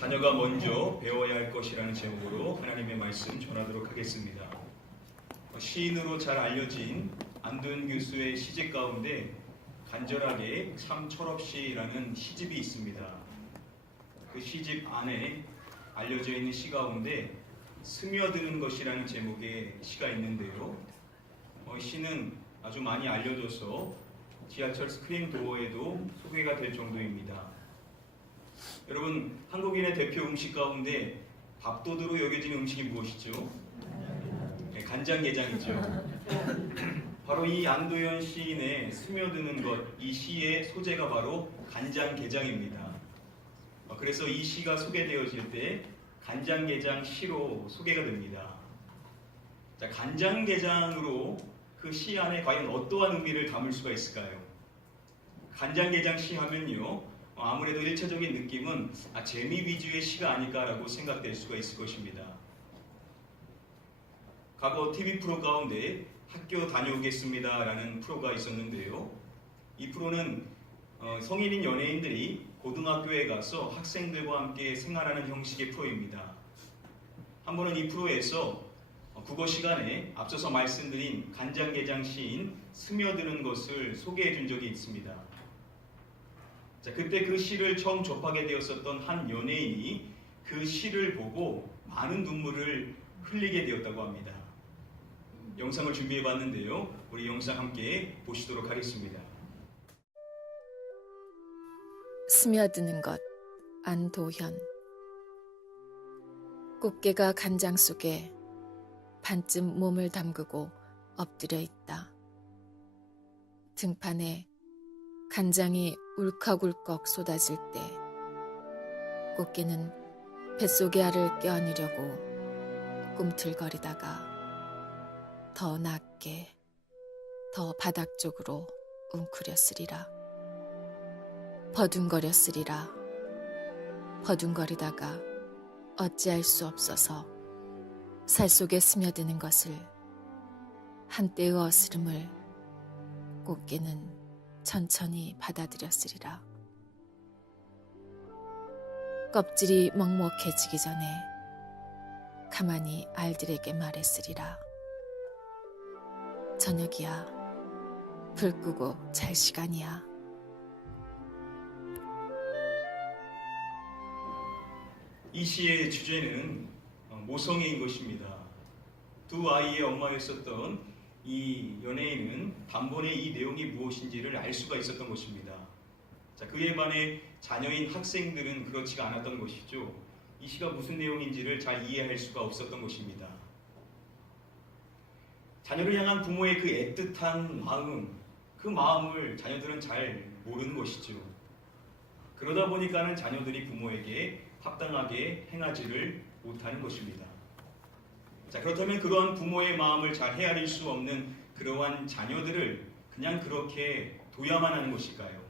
자녀가 먼저 배워야 할 것이라는 제목으로 하나님의 말씀 전하도록 하겠습니다. 시인으로 잘 알려진 안도현 교수의 시집 가운데 간절하게 참 철없이라는 시집이 있습니다. 그 시집 안에 알려져 있는 시 가운데 스며드는 것이라는 제목의 시가 있는데요. 시는 아주 많이 알려져서 지하철 스크린 도어에도 소개가 될 정도입니다. 여러분, 한국인의 대표 음식 가운데 밥도둑으로 여겨지는 음식이 무엇이죠? 네, 간장게장이죠. 바로 이 안도현 시인의 스며드는 것, 이 시의 소재가 바로 간장게장입니다. 그래서 이 시가 소개되어질 때 간장게장 시로 소개가 됩니다. 자, 간장게장으로 그 시 안에 과연 어떠한 의미를 담을 수가 있을까요? 간장게장 시 하면요, 아무래도 일차적인 느낌은 재미 위주의 시가 아닐까라고 생각될 수가 있을 것입니다. 과거 TV 프로 가운데 학교 다녀오겠습니다 라는 프로가 있었는데요. 이 프로는 성인인 연예인들이 고등학교에 가서 학생들과 함께 생활하는 형식의 프로입니다. 한 번은 이 프로에서 국어 시간에 앞서서 말씀드린 간장게장 시인 스며드는 것을 소개해 준 적이 있습니다. 자, 그때 그 시를 처음 접하게 되었었던 한 연예인이 그 시를 보고 많은 눈물을 흘리게 되었다고 합니다. 영상을 준비해 봤는데요. 우리 영상 함께 보시도록 하겠습니다. 스며드는 것, 안도현. 꽃게가 간장 속에 반쯤 몸을 담그고 엎드려 있다. 등판에 간장이 울컥울컥 쏟아질 때 꽃게는 뱃속의 알을 껴안으려고 꿈틀거리다가 더 낮게, 더 바닥 쪽으로 웅크렸으리라. 버둥거렸으리라. 버둥거리다가 어찌할 수 없어서 살 속에 스며드는 것을, 한때의 어스름을 꽃게는 천천히 받아들였으리라. 껍질이 먹먹해지기 전에 가만히 알들에게 말했으리라. 저녁이야. 불 끄고 잘 시간이야. 이 시의 주제는 모성애인 것입니다. 두 아이의 엄마였었던 이 연예인은 단번에 이 내용이 무엇인지를 알 수가 있었던 것입니다. 자, 그에 반해 자녀인 학생들은 그렇지가 않았던 것이죠. 이 시가 무슨 내용인지를 잘 이해할 수가 없었던 것입니다. 자녀를 향한 부모의 그 애틋한 마음, 그 마음을 자녀들은 잘 모르는 것이죠. 그러다 보니까는 자녀들이 부모에게 합당하게 행하지를 못하는 것입니다. 자, 그렇다면 그러한 부모의 마음을 잘 헤아릴 수 없는 그러한 자녀들을 그냥 그렇게 둬야만 하는 것일까요?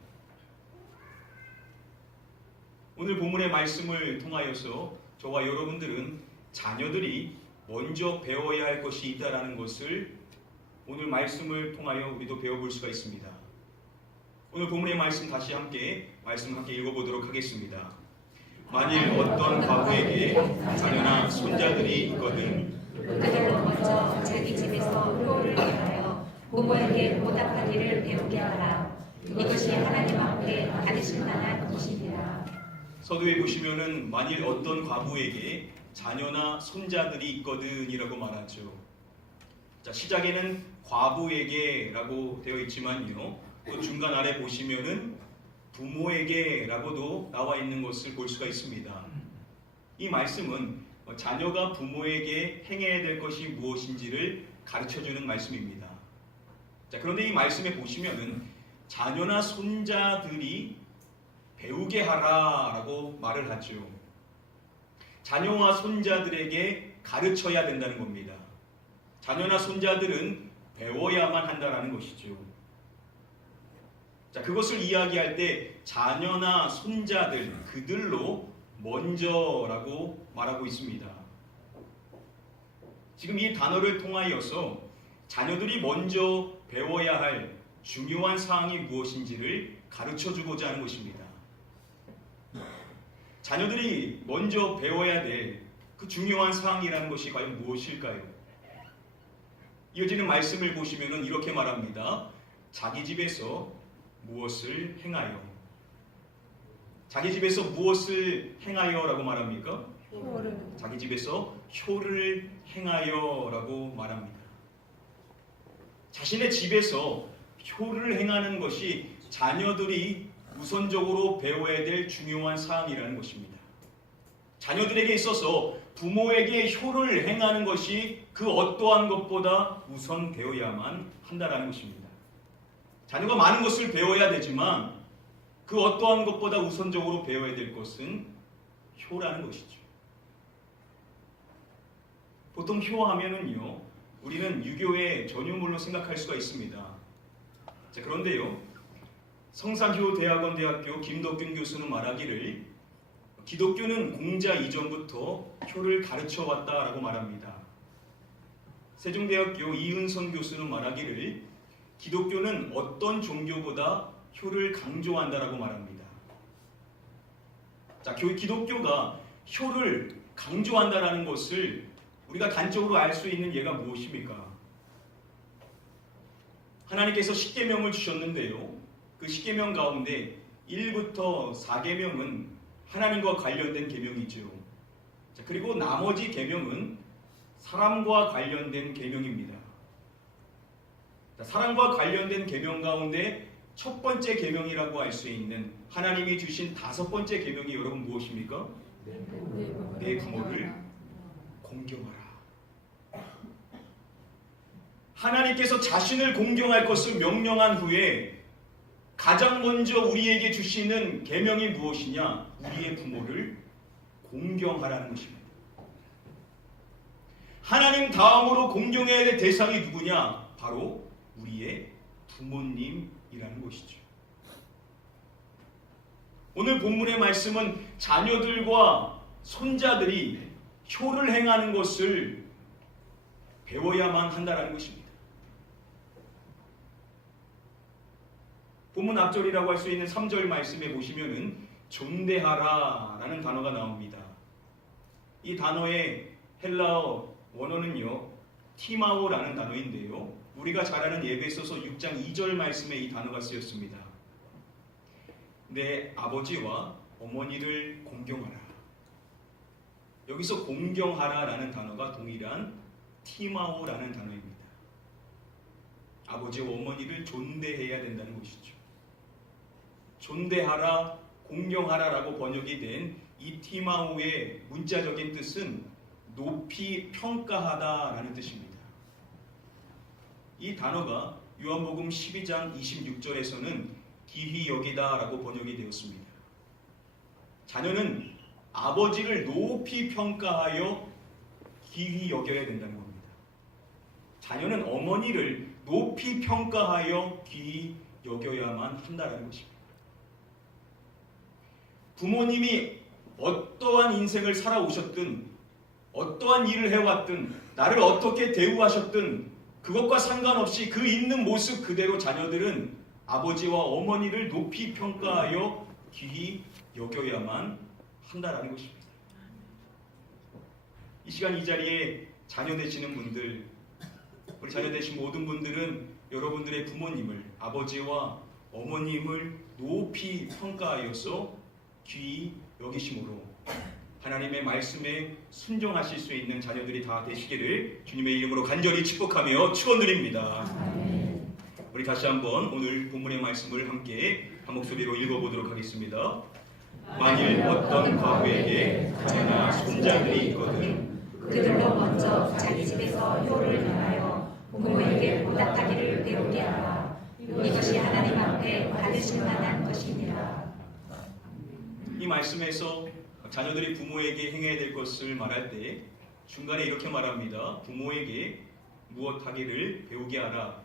오늘 본문의 말씀을 통하여서 저와 여러분들은 자녀들이 먼저 배워야 할 것이 있다는 것을 오늘 말씀을 통하여 우리도 배워볼 수가 있습니다. 오늘 본문의 말씀 다시 함께 읽어보도록 하겠습니다. 만일 어떤 과부에게 자녀나 손자들이 있거든 그들은 먼저 자기 집에서 효를 다하여 부모에게 보답하기를 배우게 하라. 이것이 하나님 앞에 받으실 만한 것입니다. 서두에 보시면은 만일 어떤 과부에게 자녀나 손자들이 있거든이라고 말하죠. 자, 시작에는 과부에게라고 되어 있지만요, 또 중간 아래 보시면은 부모에게라고도 나와 있는 것을 볼 수가 있습니다. 이 말씀은 자녀가 부모에게 행해야 될 것이 무엇인지를 가르쳐주는 말씀입니다. 자, 그런데 이 말씀에 보시면은 자녀나 손자들이 배우게 하라라고 말을 하죠. 자녀와 손자들에게 가르쳐야 된다는 겁니다. 자녀나 손자들은 배워야만 한다는 것이죠. 자, 그것을 이야기할 때 자녀나 손자들, 그들로 먼저라고 말하고 있습니다. 지금 이 단어를 통하여서 자녀들이 먼저 배워야 할 중요한 사항이 무엇인지를 가르쳐주고자 하는 것입니다. 자녀들이 먼저 배워야 될 그 중요한 사항이라는 것이 과연 무엇일까요? 이어지는 말씀을 보시면 이렇게 말합니다. 자기 집에서 무엇을 행하여. 자기 집에서 무엇을 행하여 라고 말합니까? 자기 집에서 효를 행하여 라고 말합니다. 자신의 집에서 효를 행하는 것이 자녀들이 우선적으로 배워야 될 중요한 사항이라는 것입니다. 자녀들에게 있어서 부모에게 효를 행하는 것이 그 어떠한 것보다 우선 되어야만 한다는 것입니다. 자녀가 많은 것을 배워야 되지만 그 어떠한 것보다 우선적으로 배워야 될 것은 효라는 것이죠. 보통 효하면은요, 우리는 유교의 전유물로 생각할 수가 있습니다. 자, 그런데요, 성산효대학원 대학교 김덕균 교수는 말하기를 기독교는 공자 이전부터 효를 가르쳐 왔다라고 말합니다. 세종대학교 이은선 교수는 말하기를 기독교는 어떤 종교보다 효를 강조한다라고 말합니다. 자, 기독교가 효를 강조한다라는 것을 우리가 단적으로 알 수 있는 예가 무엇입니까? 하나님께서 십계명을 주셨는데요. 그 십계명 가운데 1부터 4계명은 하나님과 관련된 계명이죠. 자, 그리고 나머지 계명은 사람과 관련된 계명입니다. 자, 사람과 관련된 계명 가운데 첫 번째 계명이라고 할 수 있는 하나님이 주신 5번째 계명이 여러분 무엇입니까? 내 부모를 공경하라. 하나님께서 자신을 공경할 것을 명령한 후에 가장 먼저 우리에게 주시는 계명이 무엇이냐? 우리의 부모를 공경하라는 것입니다. 하나님 다음으로 공경해야 될 대상이 누구냐? 바로 우리의 부모님이라는 것이죠. 오늘 본문의 말씀은 자녀들과 손자들이 효를 행하는 것을 배워야만 한다는 것입니다. 본문 앞절이라고 할 수 있는 3절 말씀에 보시면은 존대하라라는 단어가 나옵니다. 이 단어의 헬라어 원어는요, 티마오라는 단어인데요. 우리가 잘 아는 에베소서 6장 2절 말씀에 이 단어가 쓰였습니다. 내 아버지와 어머니를 공경하라. 여기서 공경하라라는 단어가 동일한 티마오라는 단어입니다. 아버지와 어머니를 존대해야 된다는 것이죠. 존대하라, 공경하라라고 번역이 된 이 티마오의 문자적인 뜻은 높이 평가하다라는 뜻입니다. 이 단어가 요한복음 12장 26절에서는 기히 여기다라고 번역이 되었습니다. 자녀는 아버지를 높이 평가하여 기히 여겨야 된다는 겁니다. 자녀는 어머니를 높이 평가하여 기히 여겨야만 한다는 것입니다. 부모님이 어떠한 인생을 살아오셨든 어떠한 일을 해왔든 나를 어떻게 대우하셨든 그것과 상관없이 그 있는 모습 그대로 자녀들은 아버지와 어머니를 높이 평가하여 귀히 여겨야만 한다는 것입니다. 이 시간 이 자리에 자녀 되시는 분들, 우리 자녀 되신 모든 분들은 여러분들의 부모님을, 아버지와 어머님을 높이 평가하여서 귀히 여기심으로 하나님의 말씀에 순종하실 수 있는 자녀들이 다 되시기를 주님의 이름으로 간절히 축복하며 축원드립니다. 우리 다시 한번 오늘 본문의 말씀을 함께 한 목소리로 읽어보도록 하겠습니다. 만일 어떤 과부에게 자녀나 손자들이 있거든 그들로 먼저 자기 집에서 효를 행하여 부모에게 보답하기를 배우게 하라. 이것이 하나님 앞에 받으실 만한 것이니라. 이 말씀에서 자녀들이 부모에게 행해야 될 것을 말할 때 중간에 이렇게 말합니다. 부모에게 무엇하기를 배우게 하라.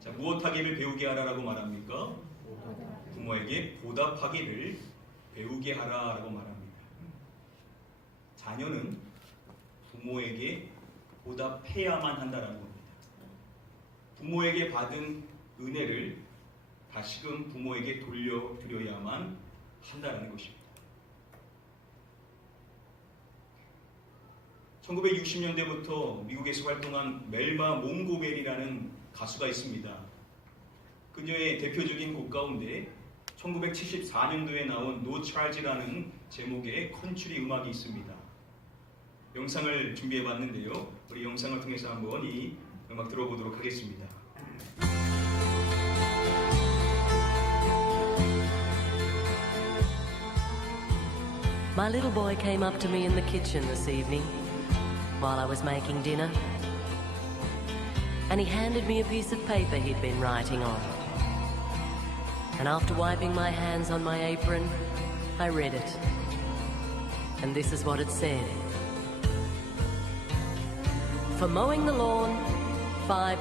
자, 무엇하기를 배우게 하라라고 말합니까? 부모에게 보답하기를 배우게 하라라고 말합니다. 자녀는 부모에게 보답해야만 한다는 겁니다. 부모에게 받은 은혜를 다시금 부모에게 돌려드려야만 한다는 것입니다. 1960년대부터 미국에서 활동한 멜바 몽고벨이라는 가수가 있습니다. 그녀의 대표적인 곡 가운데 1974년도에 나온 No Charge라는 제목의 컨트리 음악이 있습니다. 영상을 준비해봤는데요. 우리 영상을 통해서 한번 이 음악 들어보도록 하겠습니다. My little boy came up to me in the kitchen this evening while I was making dinner, and he handed me a piece of paper he'd been writing on. And after wiping my hands on my apron, I read it. And this is what it said. For mowing the lawn, $5.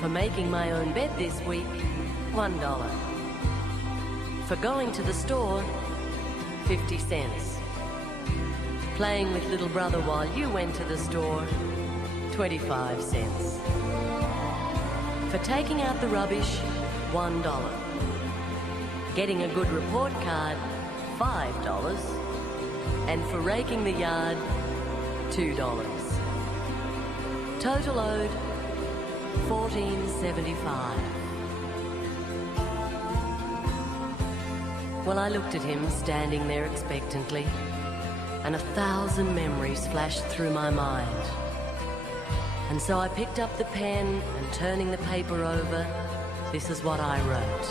For making my own bed this week, $1. For going to the store, 50 cents. Playing with little brother while you went to the store, 25 cents. For taking out the rubbish, $1. Getting a good report card, $5. And for raking the yard, $2. Total owed, $14.75. Well, I looked at him standing there expectantly, and 1,000 memories flashed through my mind. And so I picked up the pen, and turning the paper over, this is what I wrote.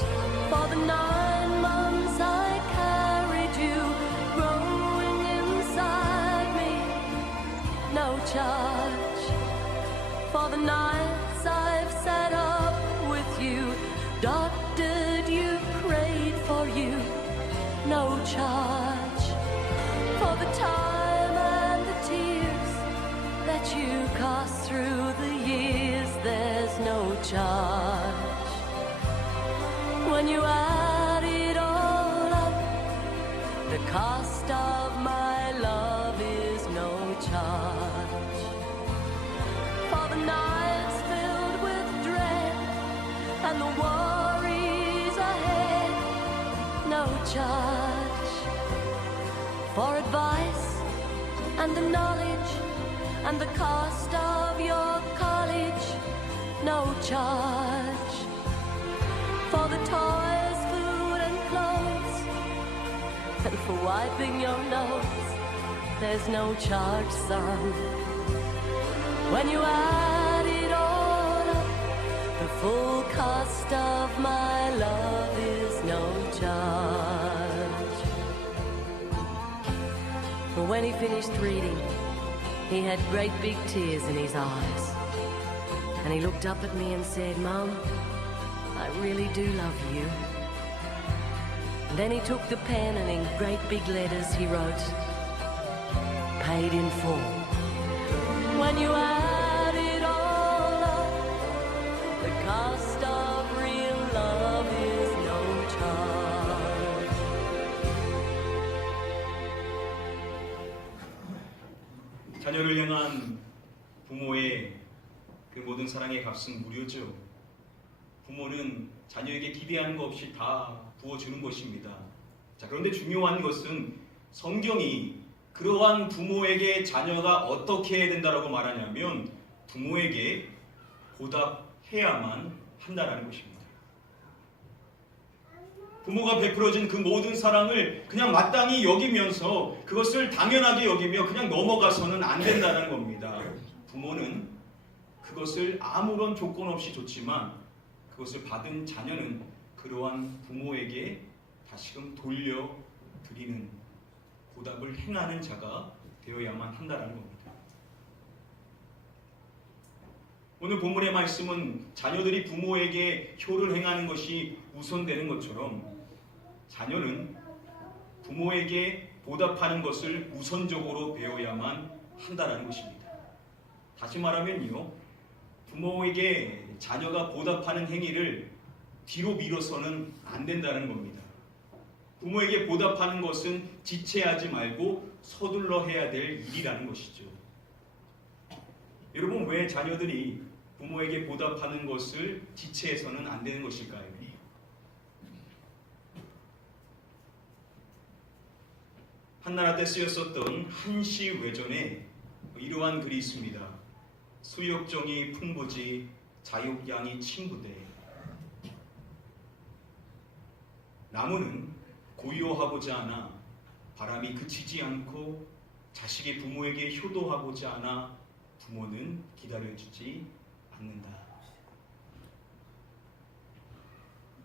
For the 9 months I carried you, growing inside me, no charge. For the nights I've sat up with you, doctored you, prayed for you, no charge. For the time and the tears that you cost through the years, there's no charge. When you add it all up, the cost of my love is no charge. For the nights filled with dread and the worries ahead, no charge. For advice and the knowledge and the cost of your college, no charge. For the toys, food and clothes, and for wiping your nose, there's no charge, son. When you add it all up, the full cost of my love is no charge. But when he finished reading, he had great big tears in his eyes. And he looked up at me and said, Mum, I really do love you. And then he took the pen and in great big letters he wrote, paid in full. When you add it all up, the cost of real love is no charge. 자녀를 향한 부모의 그 모든 사랑의 값은 무료죠. 부모는 자녀에게 기대하는 것 없이 다 부어주는 것입니다. 자, 그런데 중요한 것은 성경이 그러한 부모에게 자녀가 어떻게 해야 된다라고 말하냐면 부모에게 보답해야만 한다라는 것입니다. 부모가 베풀어준 그 모든 사랑을 그냥 마땅히 여기면서 그것을 당연하게 여기며 그냥 넘어가서는 안 된다는 겁니다. 부모는 그것을 아무런 조건 없이 줬지만 그것을 받은 자녀는 그러한 부모에게 다시금 돌려드리는 보답을 행하는 자가 되어야만 한다는 겁니다. 오늘 본문의 말씀은 자녀들이 부모에게 효를 행하는 것이 우선되는 것처럼 자녀는 부모에게 보답하는 것을 우선적으로 배워야만 한다는 것입니다. 다시 말하면요, 부모에게 자녀가 보답하는 행위를 뒤로 미뤄서는 안 된다는 겁니다. 부모에게 보답하는 것은 지체하지 말고 서둘러 해야 될 일이라는 것이죠. 여러분, 왜 자녀들이 부모에게 보답하는 것을 지체해서는 안 되는 것일까요? 한나라 때 쓰였었던 한시 외전에 이러한 글이 있습니다. 수욕정이 풍부지 자육양이 친부대. 나무는 고요하고자 하나 바람이 그치지 않고 자식이 부모에게 효도하고자 하나 부모는 기다려주지 않는다.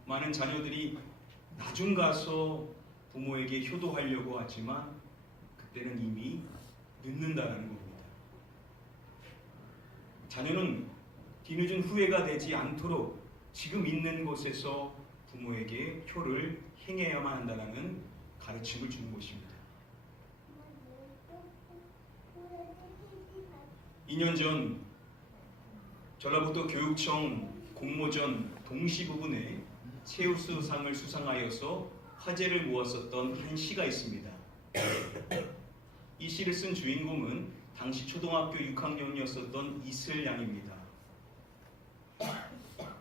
많은 자녀들이 나중 가서 부모에게 효도하려고 하지만 그때는 이미 늦는다는 겁니다. 자녀는 뒤늦은 후회가 되지 않도록 지금 있는 곳에서 부모에게 효를 행해야만 한다는 가르침을 주는 것입니다. 2년 전 전라북도 교육청 공모전 동시 부분에 최우수상을 수상하여서 화제를 모았었던 한 시가 있습니다. 이 시를 쓴 주인공은 당시 초등학교 6학년이었었던 이슬양입니다.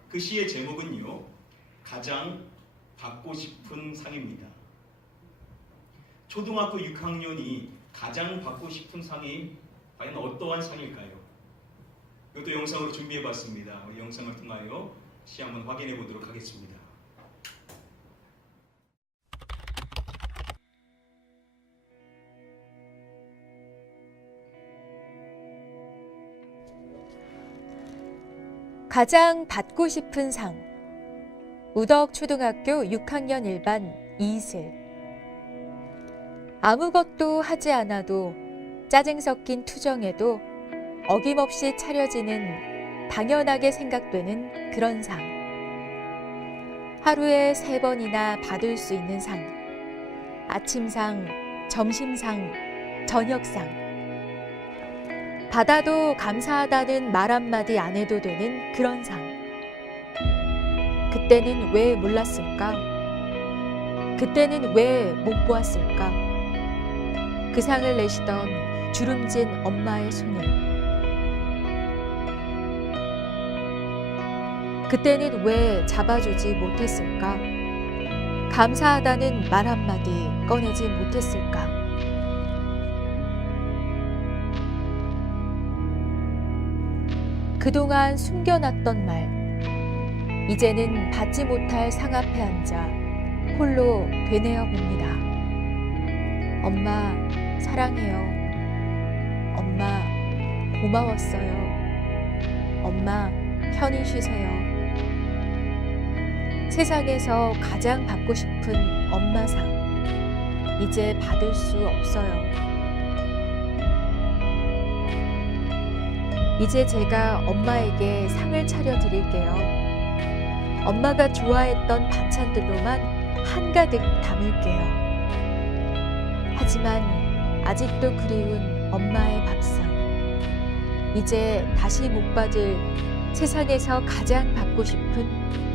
그 시의 제목은요, 가장 받고 싶은 상입니다. 초등학교 6학년이 가장 받고 싶은 상이 과연 어떠한 상일까요? 이것도 영상으로 준비해봤습니다. 우리 영상을 통하여 시 한번 확인해 보도록 하겠습니다. 가장 받고 싶은 상. 우덕초등학교 6학년 1반 이슬. 아무것도 하지 않아도 짜증 섞인 투정에도 어김없이 차려지는 당연하게 생각되는 그런 상. 하루에 3번이나 받을 수 있는 상. 아침상, 점심상, 저녁상. 받아도 감사하다는 말 한마디 안 해도 되는 그런 상. 그때는 왜 몰랐을까? 그때는 왜 못 보았을까? 그 상을 내시던 주름진 엄마의 손을. 그때는 왜 잡아주지 못했을까? 감사하다는 말 한마디 꺼내지 못했을까? 그동안 숨겨놨던 말, 이제는 받지 못할 상 앞에 앉아 홀로 되뇌어 봅니다. 엄마, 사랑해요. 엄마, 고마웠어요. 엄마, 편히 쉬세요. 세상에서 가장 받고 싶은 엄마상, 이제 받을 수 없어요. 이제 제가 엄마에게 상을 차려드릴게요. 엄마가 좋아했던 반찬들로만 한가득 담을게요. 하지만 아직도 그리운 엄마의 밥상, 이제 다시 못 받을 세상에서 가장 받고 싶은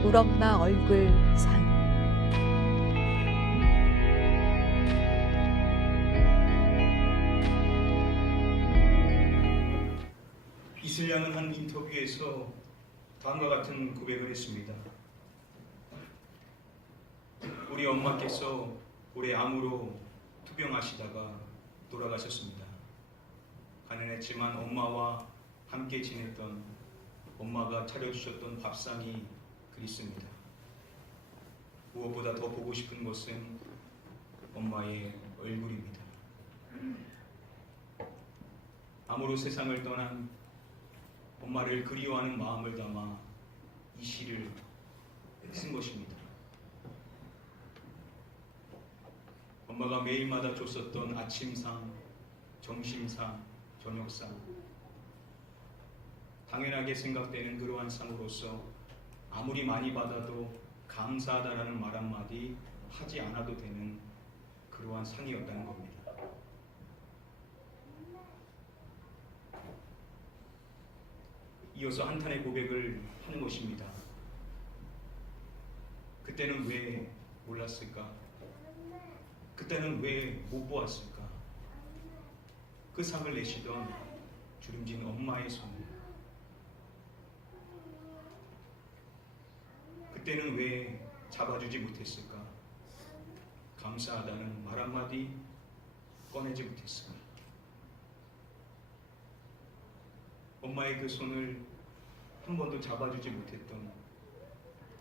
우리 엄마 얼굴 상. 이슬양은 한 인터뷰에서 다음과 같은 고백을 했습니다. 우리 엄마께서 올해 암으로 투병하시다가 돌아가셨습니다. 가난했지만 엄마와 함께 지냈던, 엄마가 차려주셨던 밥상이 그립습니다. 무엇보다 더 보고 싶은 것은 엄마의 얼굴입니다. 암으로 세상을 떠난 엄마를 그리워하는 마음을 담아 이 시를 쓴 것입니다. 엄마가 매일마다 줬었던 아침상, 점심상, 저녁상, 당연하게 생각되는 그러한 상으로서 아무리 많이 받아도 감사하다라는 말 한마디 하지 않아도 되는 그러한 상이었다는 겁니다. 이어서 한탄의 고백을 하는 것입니다. 그때는 왜 몰랐을까? 그때는 왜 못 보았을까? 그 상을 내시던 주름진 엄마의 손. 그때는 왜 잡아주지 못했을까? 감사하다는 말 한마디 꺼내지 못했습니다. 엄마의 그 손을 한 번도 잡아주지 못했던,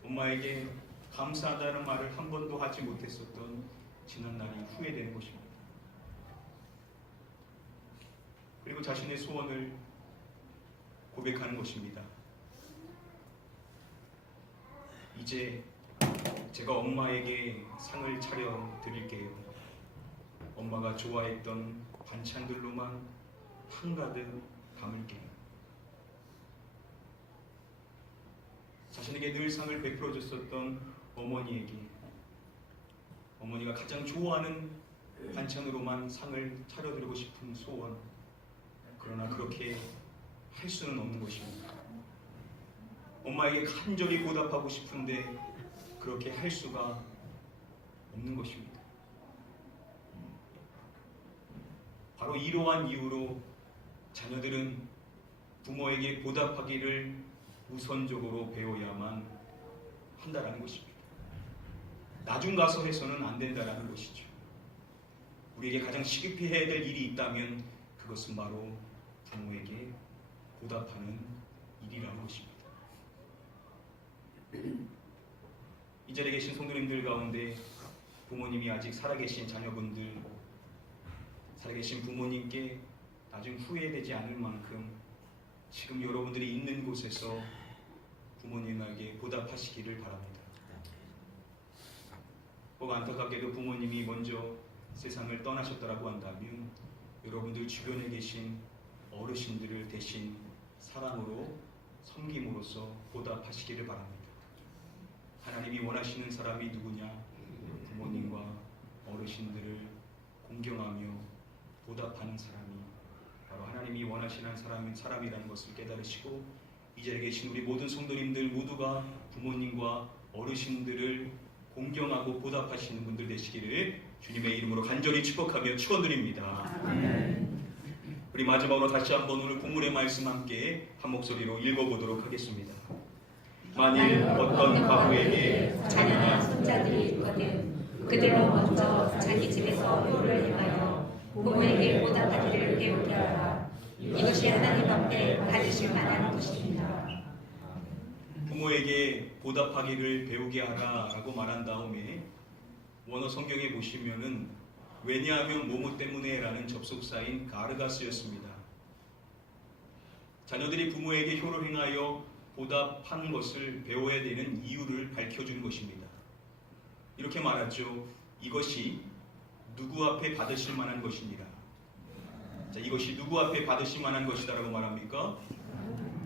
엄마에게 감사하다는 말을 한 번도 하지 못했었던 지난 날이 후회되는 것입니다. 그리고 자신의 소원을 고백하는 것입니다. 이제 제가 엄마에게 상을 차려 드릴게요. 엄마가 좋아했던 반찬들로만 한가득 담을게요. 자신에게 늘 상을 베풀어 줬었던 어머니에게 어머니가 가장 좋아하는 반찬으로만 상을 차려드리고 싶은 소원, 그러나 그렇게 할 수는 없는 것입니다. 엄마에게 간절히 보답하고 싶은데 그렇게 할 수가 없는 것입니다. 바로 이러한 이유로 자녀들은 부모에게 보답하기를 우선적으로 배워야만 한다라는 것입니다. 나중 가서 해서는 안 된다라는 것이죠. 우리에게 가장 시급히 해야 될 일이 있다면 그것은 바로 부모에게 보답하는 일이라는 것입니다. 이 자리에 계신 성도님들 가운데 부모님이 아직 살아계신 자녀분들, 살아계신 부모님께 나중 후회되지 않을 만큼 지금 여러분들이 있는 곳에서 부모님에게 보답하시기를 바랍니다. 꼭 안타깝게도 부모님이 먼저 세상을 떠나셨다고 한다면 여러분들 주변에 계신 어르신들을 대신 사랑으로 섬김으로써 보답하시기를 바랍니다. 하나님이 원하시는 사람이 누구냐? 부모님과 어르신들을 공경하며 보답하는 사람이 바로 하나님이 원하시는 사람이라는 것을 깨달으시고 이 자리에 계신 우리 모든 성도님들 모두가 부모님과 어르신들을 공경하고 보답하시는 분들 되시기를 주님의 이름으로 간절히 축복하며 축원드립니다. 우리 마지막으로 다시 한번 오늘 본문의 말씀 함께 한 목소리로 읽어보도록 하겠습니다. 만일 어떤 과부에게 자녀나 손자들이 있거든 그들로 먼저 자기 집에서 효를 행하여 부모에게 보답하기를 배우게 하라. 이것이 하나님 앞에 받으실 만한 것입니다. 부모에게 보답하기를 배우게 하라라고 말한 다음에 원어 성경에 보시면은 왜냐하면 뭐뭐 때문에라는 접속사인 가르가 쓰였습니다. 자녀들이 부모에게 효를 행하여 보답하는 것을 배워야 되는 이유를 밝혀주는 것입니다. 이렇게 말하죠. 이것이 누구 앞에 받으실 만한 것이니라. 자, 이것이 누구 앞에 받으실 만한 것이다라고 말합니까?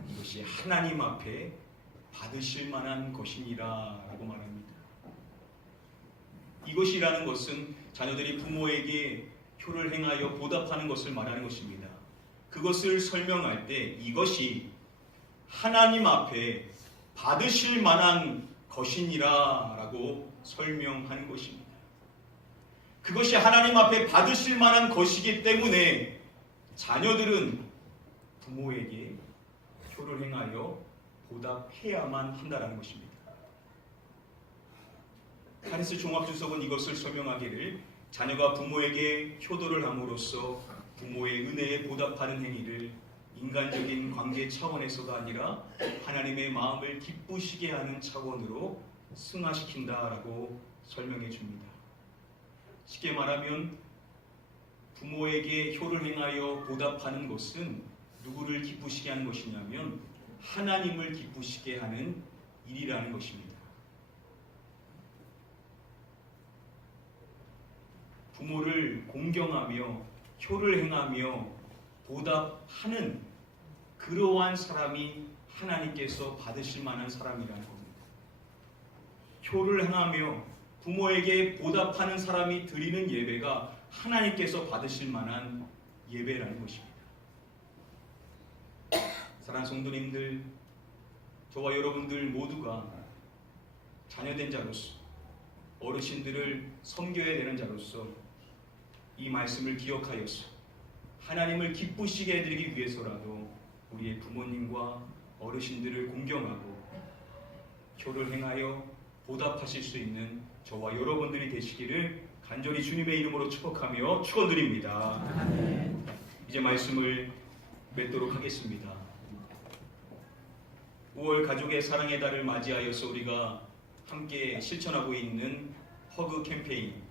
이것이 하나님 앞에 받으실 만한 것이니라라고 말합니다. 이것이라는 것은 자녀들이 부모에게 효를 행하여 보답하는 것을 말하는 것입니다. 그것을 설명할 때 이것이 하나님 앞에 받으실 만한 것이니라라고 설명하는 것입니다. 그것이 하나님 앞에 받으실 만한 것이기 때문에 자녀들은 부모에게 효를 행하여 보답해야만 한다는 것입니다. 카리스 종합주석은 이것을 설명하기를 자녀가 부모에게 효도를 함으로써 부모의 은혜에 보답하는 행위를 인간적인 관계 차원에서가 아니라 하나님의 마음을 기쁘시게 하는 차원으로 승화시킨다라고 설명해 줍니다. 쉽게 말하면 부모에게 효를 행하여 보답하는 것은 누구를 기쁘시게 하는 것이냐면 하나님을 기쁘시게 하는 일이라는 것입니다. 부모를 공경하며 효를 행하며 보답하는 그러한 사람이 하나님께서 받으실 만한 사람이라는 겁니다. 효를 행하며 부모에게 보답하는 사람이 드리는 예배가 하나님께서 받으실 만한 예배라는 것입니다. 사랑하는 성도님들, 저와 여러분들 모두가 자녀된 자로서 어르신들을 섬겨야 되는 자로서 이 말씀을 기억하여서 하나님을 기쁘시게 해드리기 위해서라도 우리의 부모님과 어르신들을 공경하고 효를 행하여 보답하실 수 있는 저와 여러분들이 되시기를 간절히 주님의 이름으로 축복하며 축원드립니다. 이제 말씀을 맺도록 하겠습니다. 5월 가족의 사랑의 달을 맞이하여서 우리가 함께 실천하고 있는 허그 캠페인,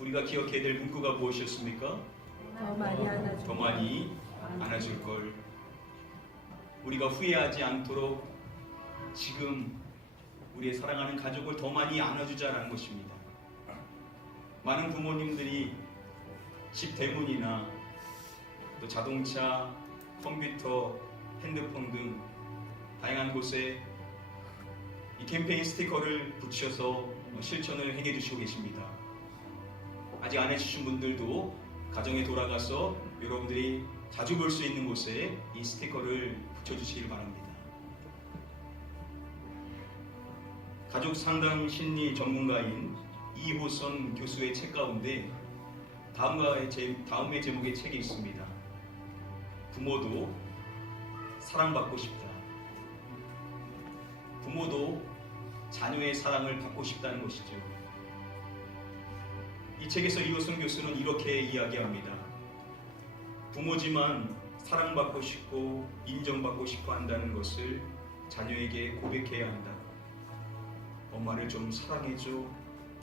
우리가 기억해야 될 문구가 무엇이었습니까? 더 많이 안아줄 걸. 우리가 후회하지 않도록 지금 우리의 사랑하는 가족을 더 많이 안아주자라는 것입니다. 많은 부모님들이 집 대문이나 또 자동차, 컴퓨터, 핸드폰 등 다양한 곳에 이 캠페인 스티커를 붙여서 실천을 행해 주시고 계십니다. 아직 안 해주신 분들도 가정에 돌아가서 여러분들이 자주 볼 수 있는 곳에 이 스티커를 붙여주시길 바랍니다. 가족 상담 심리 전문가인 이호선 교수의 책 가운데 다음의 제목의 책이 있습니다. 부모도 사랑받고 싶다. 부모도 자녀의 사랑을 받고 싶다는 것이죠. 이 책에서 이호선 교수는 이렇게 이야기합니다. 부모지만 사랑받고 싶고 인정받고 싶어 한다는 것을 자녀에게 고백해야 한다. 엄마를 좀 사랑해줘,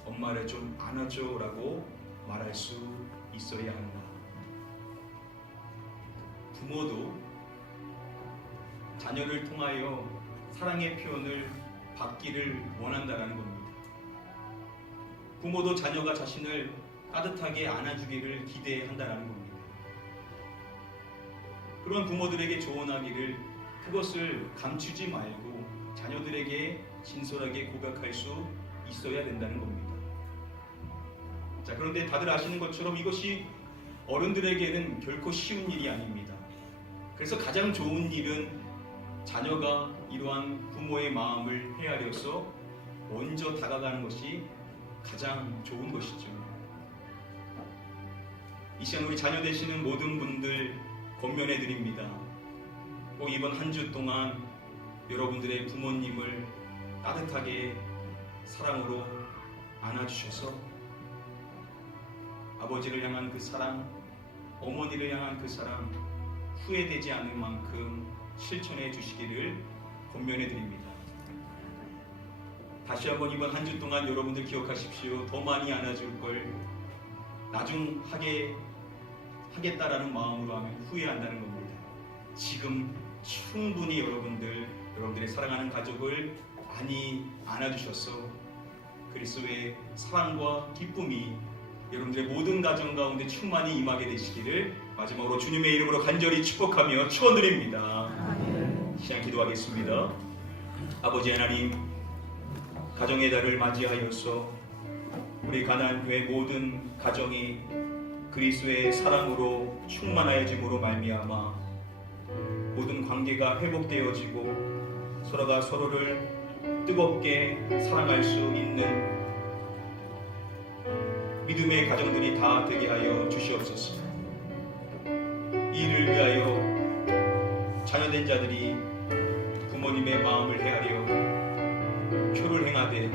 엄마를 좀 안아줘 라고 말할 수 있어야 한다. 부모도 자녀를 통하여 사랑의 표현을 받기를 원한다는 겁니다. 부모도 자녀가 자신을 따뜻하게 안아주기를 기대한다는 겁니다. 그런 부모들에게 조언하기를 그것을 감추지 말고 자녀들에게 진솔하게 고백할 수 있어야 된다는 겁니다. 자, 그런데 다들 아시는 것처럼 이것이 어른들에게는 결코 쉬운 일이 아닙니다. 그래서 가장 좋은 일은 자녀가 이러한 부모의 마음을 헤아려서 먼저 다가가는 것이 가장 좋은 것이죠. 이 시간 우리 자녀 되시는 모든 분들 권면해 드립니다. 꼭 이번 한 주 동안 여러분들의 부모님을 따뜻하게 사랑으로 안아주셔서 아버지를 향한 그 사랑, 어머니를 향한 그 사랑 후회되지 않을 만큼 실천해 주시기를 권면해 드립니다. 다시 한번 이번 한 주 동안 여러분들 기억하십시오. 더 많이 안아줄 걸 나중 하겠다라는 마음으로 하면 후회한다는 겁니다. 지금 충분히 여러분들의 사랑하는 가족을 많이 안아주셔서 그리스도의 사랑과 기쁨이 여러분들의 모든 가정 가운데 충만히 임하게 되시기를 마지막으로 주님의 이름으로 간절히 축복하며 축원드립니다. 시간 기도하겠습니다. 아버지 하나님, 가정의 달을 맞이하여서 우리 가나안교회 모든 가정이 그리스도의 사랑으로 충만하여짐으로 말미암아 모든 관계가 회복되어지고 서로가 서로를 뜨겁게 사랑할 수 있는 믿음의 가정들이 다 되게 하여 주시옵소서. 이를 위하여 자녀된 자들이 부모님의 마음을 헤아려 표를 행하되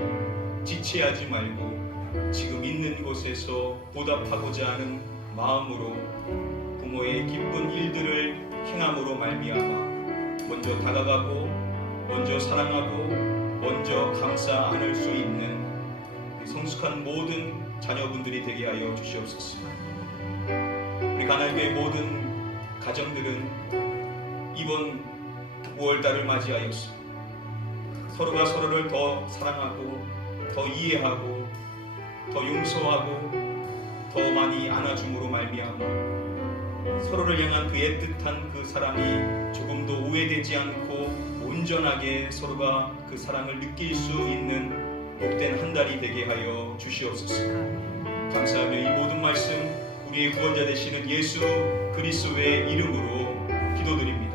지체하지 말고 지금 있는 곳에서 보답하고자 하는 마음으로 부모의 기쁜 일들을 행함으로 말미암아 먼저 다가가고 먼저 사랑하고 먼저 감싸 안을 수 있는 성숙한 모든 자녀분들이 되게 하여 주시옵소서. 우리 가나안교회 모든 가정들은 이번 5월달을 맞이하여서 서로가 서로를 더 사랑하고 더 이해하고 더 용서하고 더 많이 안아줌으로 말미암아 서로를 향한 그 애틋한 그 사랑이 조금도 오해되지 않고 온전하게 서로가 그 사랑을 느낄 수 있는 복된 한 달이 되게 하여 주시옵소서. 감사하며 이 모든 말씀 우리의 구원자 되시는 예수 그리스도의 이름으로 기도드립니다.